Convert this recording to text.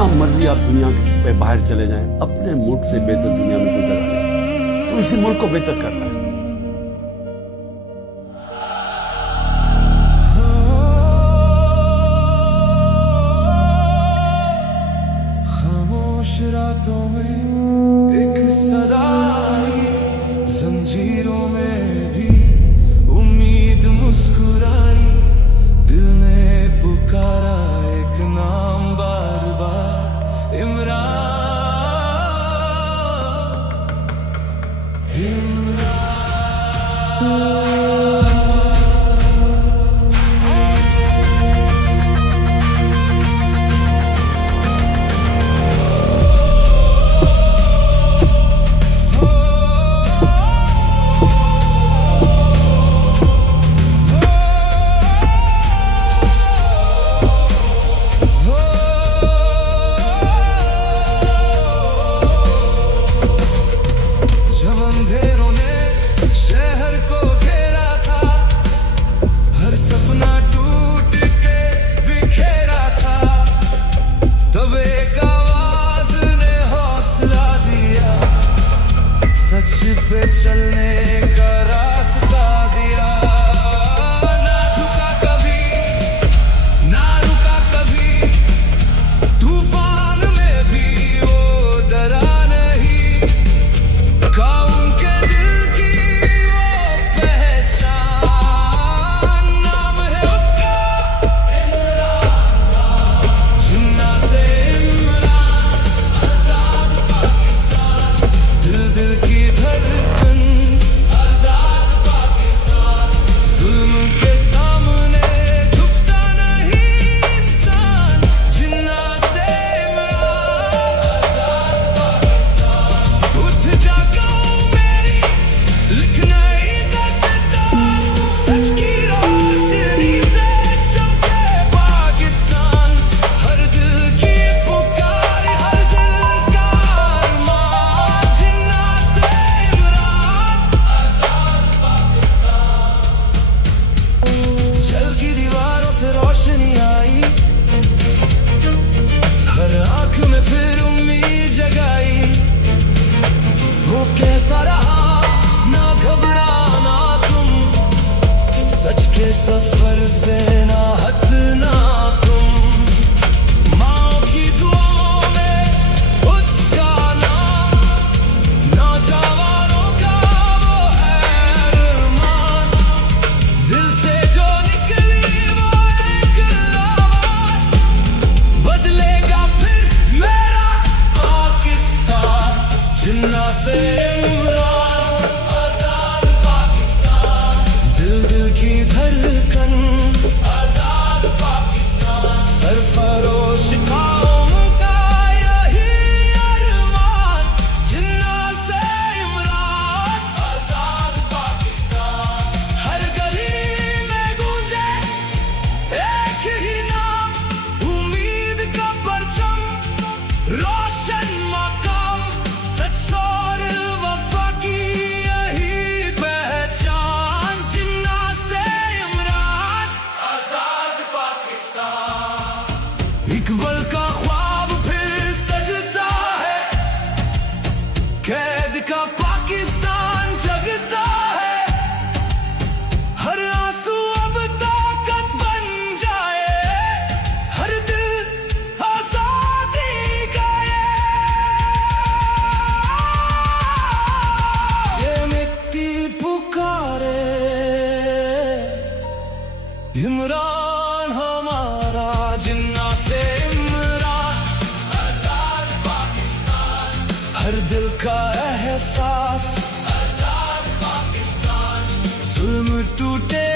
जितना मर्जी आप दुनिया पे बाहर चले जाएं, अपने मुल्क से बेहतर दुनिया में कोई जगह नहीं। तो इसी मुल्क को बेहतर करना है। खामोश रातों में एक सदा आई, जंजीरों में भी उम्मीद मुस्कुराई। दिल ने पुकारा एक नाम बार बार, इमरान, इमरान। जब अंधेरों ने शहर को घेरा था, हर सपना टूट के बिखेरा था, तब एक आवाज ने हौसला दिया, सच पे चलने का रास्ता दिया। ना झुका कभी, ना रुका कभी, तूफान में भी वो डरा नहीं। उनके दिल की वो पहचान, नाम है उसका इमरान। जिन्ना से इमरान, आजाद पाकिस्तान। दिल दिल की धड़कन, आजाद पाकिस्तान। जुल्म के सामने झुकता नहीं इंसान। जिन्ना से इमरान, आजाद पाकिस्तान। उठ जागा लिखना ही दास्तान, सच की रोशनी से चमके पाकिस्तान। हर दिल की पुकार, हर दिल का अरमान। जिन्ना से इमरान, आजाद पाकिस्तान। जल की दीवारों से रोशनी आई, हर आंख में फिर उम्मीद जगाई। वो कहता रहा, ना घबराना तुम, सच के सफर से ना हटना तुम। माँ की दुआओं में उसका नाम, नौजवानों का वो है अरमान। दिल से जो निकली वो एक आवाज, बदलेगा फिर मेरा पाकिस्तान। जिन्ना से इमरान, आजाद पाकिस्तान। दिल दिल की धड़कन, आजाद पाकिस्तान। सरफरोश कौम का यही अरमान। जिन्ना से इमरान, आजाद पाकिस्तान। हर गली में गूंजे एक ही नाम, उम्मीद का परचम, रोशन मकाम। सच और वफा की यही पहचान। जिन्ना से इमरान, आजाद पाकिस्तान। इकबाल का ख्वाब फिर सजता है, कैद का पाकिस्तान जगता है। हर आंसू अब ताकत बन जाए, हर दिल आजादी गाए। ये मिट्टी पुकारे, इमरान हमारा। जिन्ना से इमरान, आजाद पाकिस्तान। हर दिल का एहसास, आजाद पाकिस्तान। जुल्म टूटे